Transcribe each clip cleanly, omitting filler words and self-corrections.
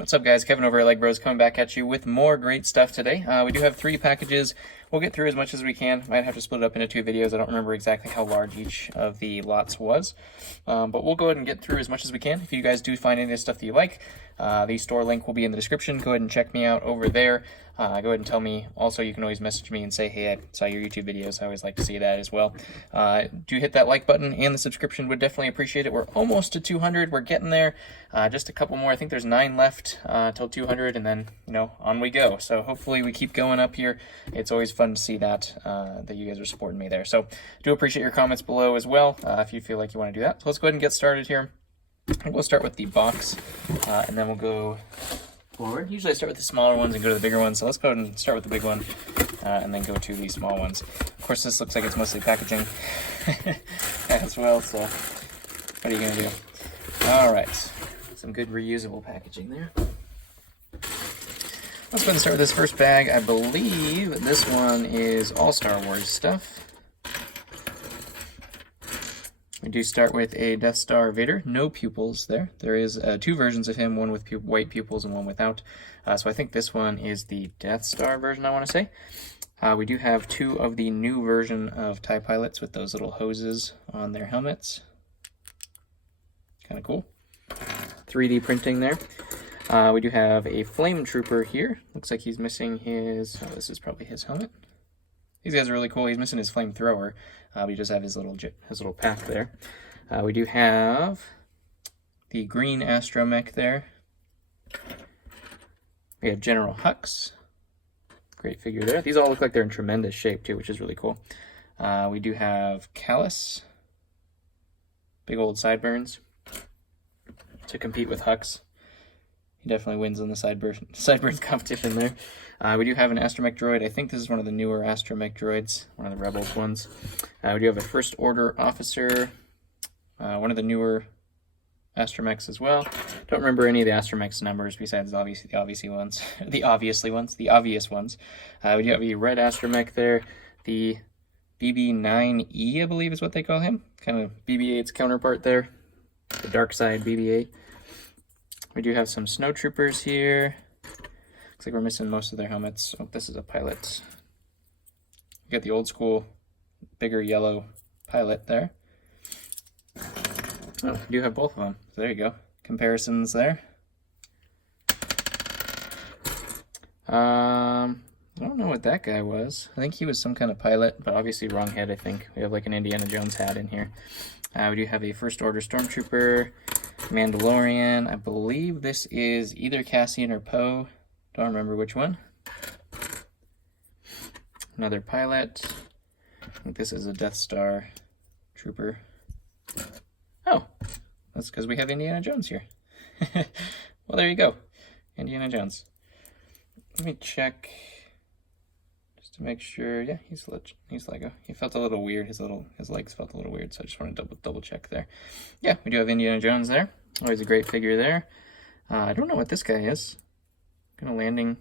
What's up, guys? Kevin over at LEGbrOs coming back at you with more great stuff today. We do have 3 packages. We'll get through as much as we can. Might have to split it up into 2 videos. I don't remember exactly how large each of the lots was. But we'll go ahead and get through as much as we can. If you guys do find any of this stuff that you like, the store link will be in the description. Go ahead and check me out over there. Go ahead and tell me. Also, you can always message me and say, hey, I saw your YouTube videos. I always like to see that as well. Do hit that like button and the subscription. Would definitely appreciate it. We're almost to 200. We're getting there. Just a couple more. I think there's 9 left till 200, and then, on we go. So hopefully we keep going up here. It's always fun to see that, that you guys are supporting me there. So do appreciate your comments below as well, if you feel like you want to do that. So let's go ahead and get started here. We'll start with the box, and then we'll go forward. Usually I start with the smaller ones and go to the bigger ones, so let's go ahead and start with the big one, and then go to the small ones. Of course, this looks like it's mostly packaging as well, so what are you going to do? All right, some good reusable packaging there. Let's go ahead and start with this first bag. I believe this one is all Star Wars stuff. We do start with a Death Star Vader, no pupils there. There is 2 versions of him, one with white pupils and one without. So I think this one is the Death Star version, I want to say. We do have 2 of the new version of TIE pilots with those little hoses on their helmets. Kind of cool. 3D printing there. We do have a Flame Trooper here. Looks like he's missing his... Oh, this is probably his helmet. These guys are really cool. He's missing his flamethrower. We just have his little pack there. We do have the green Astromech there. We have General Hux. Great figure there. These all look like they're in tremendous shape too, which is really cool. We do have Callus. Big old sideburns to compete with Hux. He definitely wins in the sideburns competition there. We do have an Astromech Droid. I think this is one of the newer Astromech Droids, one of the Rebels ones. We do have a First Order Officer, one of the newer Astromechs as well. Don't remember any of the Astromech's numbers besides the obvious ones. We do have a red Astromech there. The BB-9E, I believe is what they call him. Kind of BB-8's counterpart there. The dark side BB-8. We do have some Snowtroopers here. Looks like we're missing most of their helmets. Oh, this is a pilot. We got the old school, bigger yellow pilot there. Oh, we do have both of them. So there you go. Comparisons there. I don't know what that guy was. I think he was some kind of pilot, but obviously wrong head, I think. We have like an Indiana Jones hat in here. We do have a First Order Stormtrooper, Mandalorian. I believe this is either Cassian or Poe. Don't remember which one. Another pilot. I think this is a Death Star Trooper. Oh, that's because we have Indiana Jones here. Well, there you go. Indiana Jones. Let me check just to make sure. Yeah, he's Lego. He felt a little weird. His legs felt a little weird, so I just want to double check there. Yeah, we do have Indiana Jones there. Always a great figure there. I don't know what this guy is. Kind of landing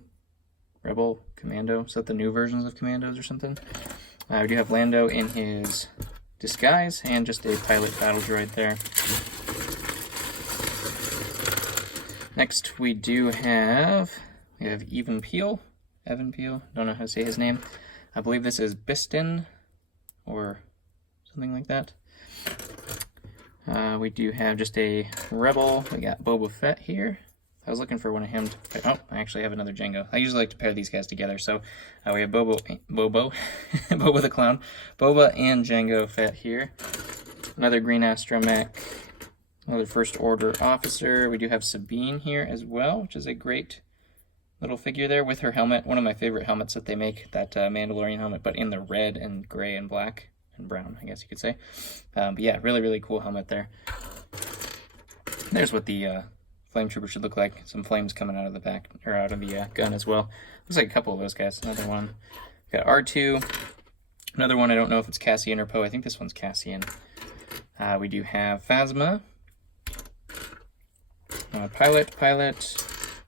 Rebel Commando. Is that the new versions of Commandos or something? We do have Lando in his disguise and just a pilot battle droid there. Next we have Evan Peel. Don't know how to say his name. I believe this is Biston or something like that. We do have just a Rebel. We got Boba Fett here. I was looking for one of him to pair. Oh, I actually have another Jango. I usually like to pair these guys together. So we have Boba the Clown, Boba and Jango Fett here. Another green Astromech, another First Order Officer. We do have Sabine here as well, which is a great little figure there with her helmet. One of my favorite helmets that they make, that Mandalorian helmet, but in the red and gray and black and brown, I guess you could say. But yeah, really, really cool helmet there. There's what the Flame Trooper should look like. Some flames coming out of the back, or out of the gun as well. Looks like a couple of those guys. Another one. We got R2. Another one, I don't know if it's Cassian or Poe. I think this one's Cassian. We do have Phasma. Pilot.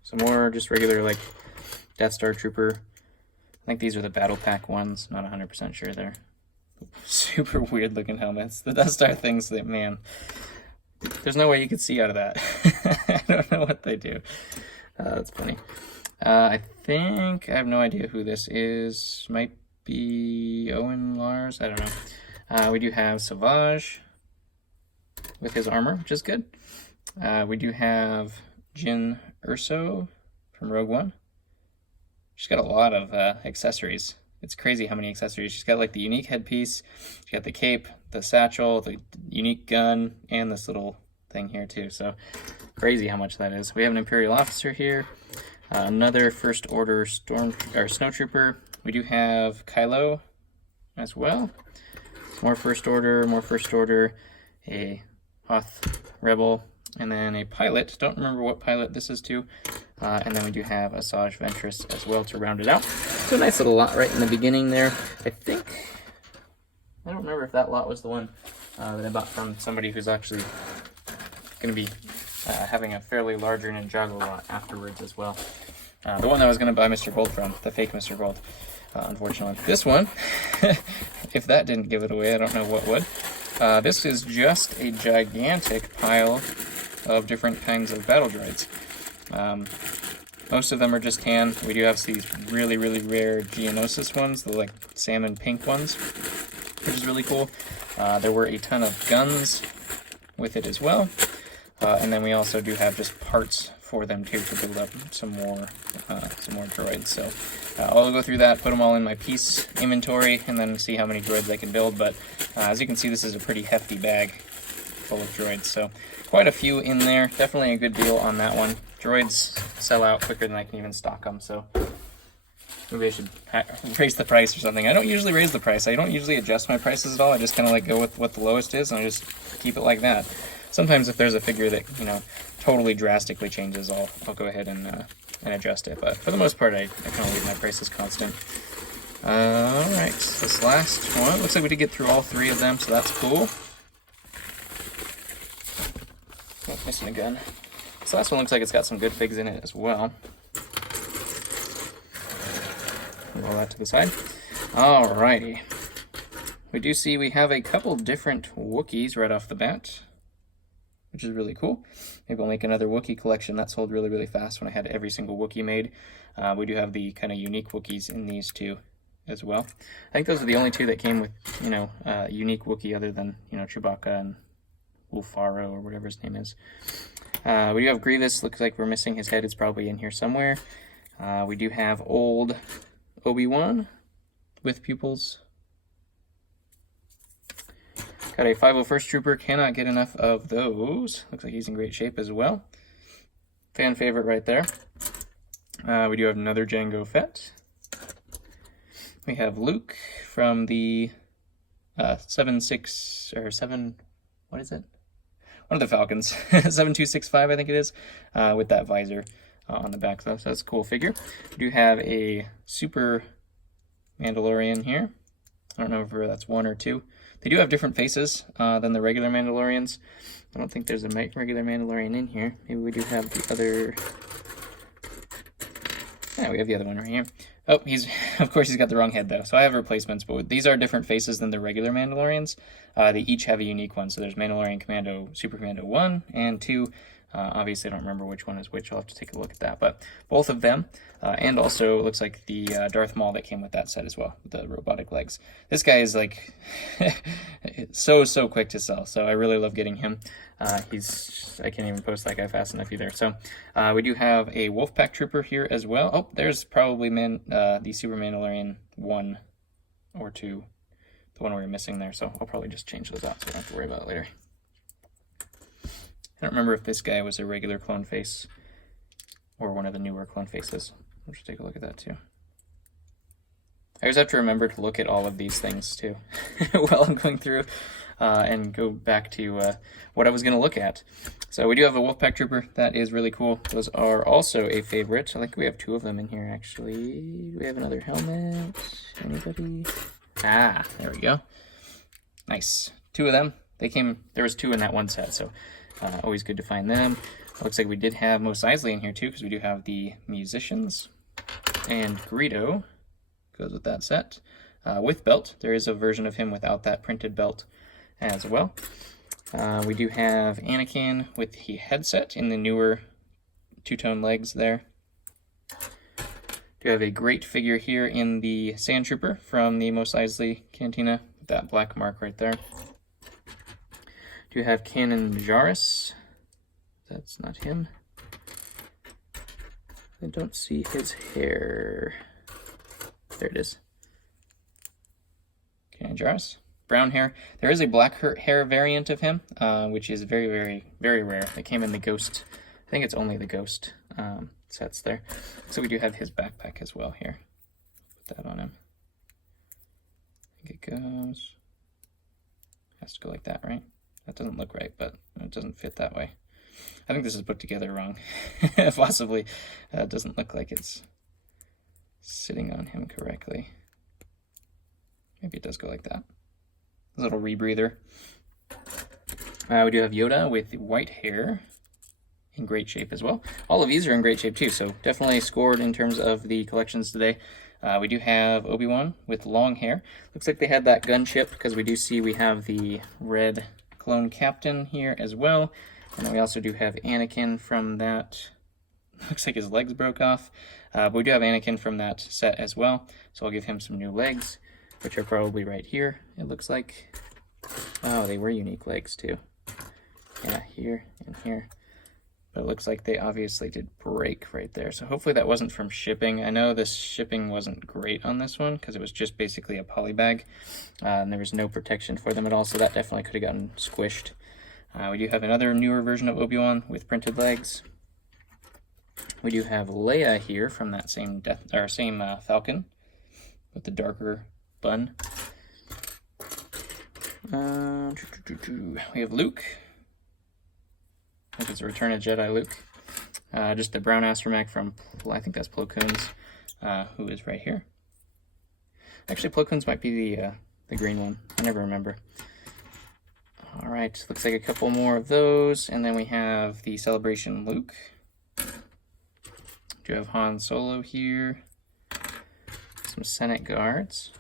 Some more just regular, like, Death Star Trooper. I think these are the Battle Pack ones. Not 100% sure there. Super weird looking helmets. The Death Star things, that, man. There's no way you could see out of that. I don't know what they do. That's funny. I have no idea who this is. Might be Owen Lars. I don't know. We do have Savage with his armor, which is good. We do have Jyn Erso from Rogue One. She's got a lot of accessories. It's crazy how many accessories. She's got like the unique headpiece, she's got the cape, the satchel, the unique gun, and this little thing here too. So crazy how much that is. We have an Imperial officer here, another First Order Snowtrooper. We do have Kylo as well. More First Order, a Hoth Rebel, and then a pilot. Don't remember what pilot this is to. And then we do have Asajj Ventress as well to round it out. So a nice little lot right in the beginning there. I don't remember if that lot was the one that I bought from somebody who's actually going to be having a fairly larger Ninjago lot afterwards as well. The one that I was going to buy Mr. Gold from, the fake Mr. Gold, unfortunately. This one, if that didn't give it away, I don't know what would. This is just a gigantic pile of different kinds of battle droids. Most of them are just tan. We do have these really, really rare Geonosis ones, the like salmon pink ones, which is really cool. There were a ton of guns with it as well. And then we also do have just parts for them too to build up some more droids. So I'll go through that, put them all in my piece inventory, and then see how many droids I can build. But as you can see, this is a pretty hefty bag full of droids. So quite a few in there. Definitely a good deal on that one. Droids sell out quicker than I can even stock them, so maybe I should raise the price or something. I don't usually raise the price. I don't usually adjust my prices at all. I just kind of like go with what the lowest is, and I just keep it like that. Sometimes if there's a figure that, you know, totally drastically changes, I'll go ahead and adjust it. But for the most part, I kind of leave my prices constant. Alright, this last one. Looks like we did get through all three of them, so that's cool. Oh, missing a gun. This last one looks like it's got some good figs in it as well. Roll that to the side. Alrighty. We do see we have a couple different Wookiees right off the bat, which is really cool. Maybe I'll make another Wookiee collection. That sold really, really fast when I had every single Wookiee made. We do have the kind of unique Wookiees in these two as well. I think those are the only two that came with, you know, unique Wookiee other than, you know, Chewbacca and Wolfaro or whatever his name is. We do have Grievous. Looks like we're missing his head. It's probably in here somewhere. We do have old Obi-Wan with pupils. Got a 501st Trooper. Cannot get enough of those. Looks like he's in great shape as well. Fan favorite right there. We do have another Jango Fett. We have Luke from the 7, what is it? One of the Falcons, 7265, I think it is, with that visor on the back. So that's a cool figure. We do have a Super Mandalorian here. I don't know if that's 1 or 2. They do have different faces than the regular Mandalorians. I don't think there's a regular Mandalorian in here. Maybe we do have the other... Yeah, we have the other one right here. Oh, of course he's got the wrong head though. So I have replacements, but these are different faces than the regular Mandalorians. They each have a unique one. So there's Mandalorian Commando, Super Commando 1 and 2. Obviously I don't remember which one is which. I'll have to take a look at that. But both of them, and also it looks like the Darth Maul that came with that set as well, with the robotic legs. This guy is like so quick to sell. So I really love getting him. I can't even post that guy fast enough either. So we do have a Wolfpack Trooper here as well. Oh, there's probably the Super Mandalorian 1 or 2, the one we were missing there. So I'll probably just change those out so I don't have to worry about it later. I don't remember if this guy was a regular clone face or one of the newer clone faces. Let's just take a look at that too. I always have to remember to look at all of these things too while I'm going through and go back to what I was going to look at. So we do have a Wolfpack Trooper. That is really cool. Those are also a favorite. I think we have 2 of them in here actually. Do we have another helmet? Anybody? Ah, there we go. Nice. 2 of them. There was 2 in that one set, so always good to find them. Looks like we did have Mos Eisley in here too, because we do have the musicians. And Greedo goes with that set. With belt. There is a version of him without that printed belt as well. We do have Anakin with the headset in the newer two-tone legs there. Do have a great figure here in the Sand Trooper from the Mos Eisley Cantina, with that black mark right there. Do have Canon Jaris. That's not him. I don't see his hair. There it is. Canon Jaris. Brown hair. There is a black hair variant of him, which is very, very, very rare. It came in the Ghost. I think it's only the Ghost sets there. So we do have his backpack as well here. Put that on him. I think it goes... has to go like that, right? That doesn't look right, but it doesn't fit that way. I think this is put together wrong. Possibly. It doesn't look like it's sitting on him correctly. Maybe it does go like that. A little rebreather. We do have Yoda with white hair. In great shape as well. All of these are in great shape too, so definitely scored in terms of the collections today. We do have Obi-Wan with long hair. Looks like they had that gunship, because we do see we have the red clone captain here as well. And then we also do have Anakin from that. Looks like his legs broke off. But we do have Anakin from that set as well. So I'll give him some new legs, which are probably right here, it looks like. Oh, they were unique legs too. Yeah, here and here. But it looks like they obviously did break right there. So hopefully that wasn't from shipping. I know this shipping wasn't great on this one, because it was just basically a poly bag. And there was no protection for them at all, so that definitely could have gotten squished. We do have another newer version of Obi-Wan with printed legs. We do have Leia here from that same Falcon with the darker bun. We have Luke. I think it's a Return of Jedi Luke. Just the brown astromech from, I think that's Plo Koon's, who is right here. Actually, Plo Koon's might be the green one. I never remember. All right, looks like a couple more of those, and then we have the Celebration Luke. Do have Han Solo here. Some Senate guards.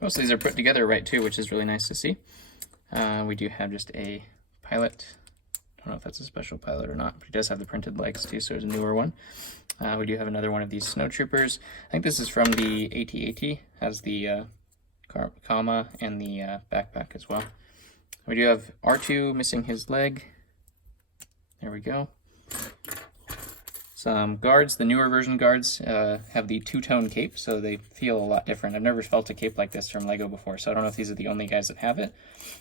Most of these are put together right too, which is really nice to see. We do have just a pilot. Don't know if that's a special pilot or not, but he does have the printed legs too, so there's a newer one. We do have another one of these Snowtroopers. I think this is from the AT-AT. Has the comma and the backpack as well. We do have R2 missing his leg. There we go. Some guards, the newer version guards, have the two-tone cape, so they feel a lot different. I've never felt a cape like this from LEGO before, so I don't know if these are the only guys that have it,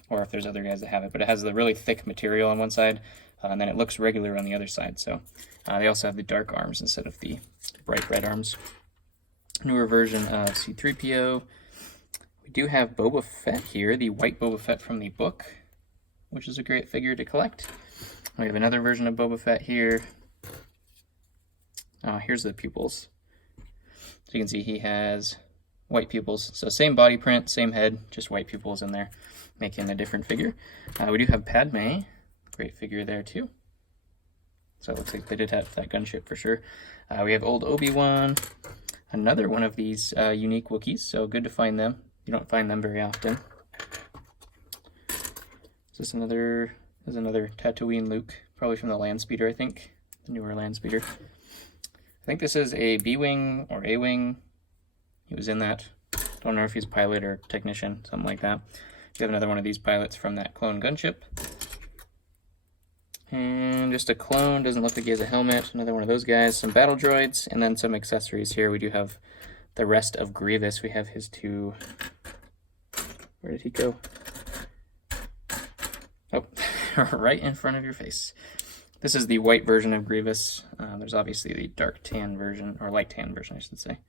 or if there's other guys that have it, but it has the really thick material on one side, and then it looks regular on the other side, so they also have the dark arms instead of the bright red arms. Newer version of C-3PO. We do have Boba Fett here, the white Boba Fett from the book, which is a great figure to collect. We have another version of Boba Fett here. Here's the pupils. So you can see he has white pupils. So same body print, same head, just white pupils in there, making a different figure. We do have Padme, great figure there too. So it looks like they did have that gunship for sure. We have old Obi-Wan, another one of these unique Wookiees, so good to find them. You don't find them very often. Is this another, there's another Tatooine Luke, probably from the Landspeeder, I think, the newer Landspeeder. I think this is a B-Wing or A-Wing. He was in that. Don't know if he's a pilot or technician, something like that. We have another one of these pilots from that clone gunship. And just a clone, doesn't look like he has a helmet. Another one of those guys. Some battle droids, and then some accessories here. We do have the rest of Grievous. We have his two... Where did he go? Oh, right in front of your face. This is the white version of Grievous. There's obviously the dark tan version, or light tan version, I should say,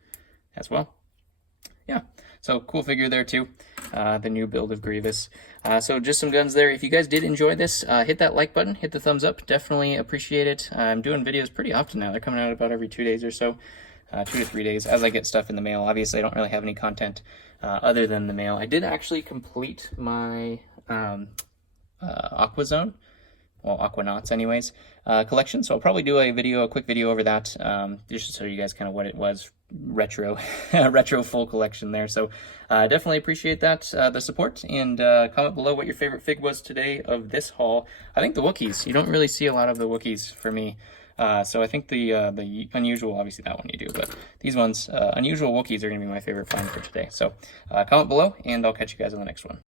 as well. Yeah, so cool figure there too. The new build of Grievous. So just some guns there. If you guys did enjoy this, hit that like button, hit the thumbs up. Definitely appreciate it. I'm doing videos pretty often now. They're coming out about every 2 days or so, 2 to 3 days, as I get stuff in the mail. Obviously, I don't really have any content other than the mail. I did actually complete my Aqua Zone. well, Aquanauts anyways, collection. So I'll probably do a quick video over that, just to show you guys kind of what it was, retro full collection there. So definitely appreciate that, the support, and comment below what your favorite fig was today of this haul. I think the Wookiees. You don't really see a lot of the Wookiees for me. So I think the unusual, obviously that one you do, but these ones, unusual Wookiees are going to be my favorite find for today. So comment below, and I'll catch you guys on the next one.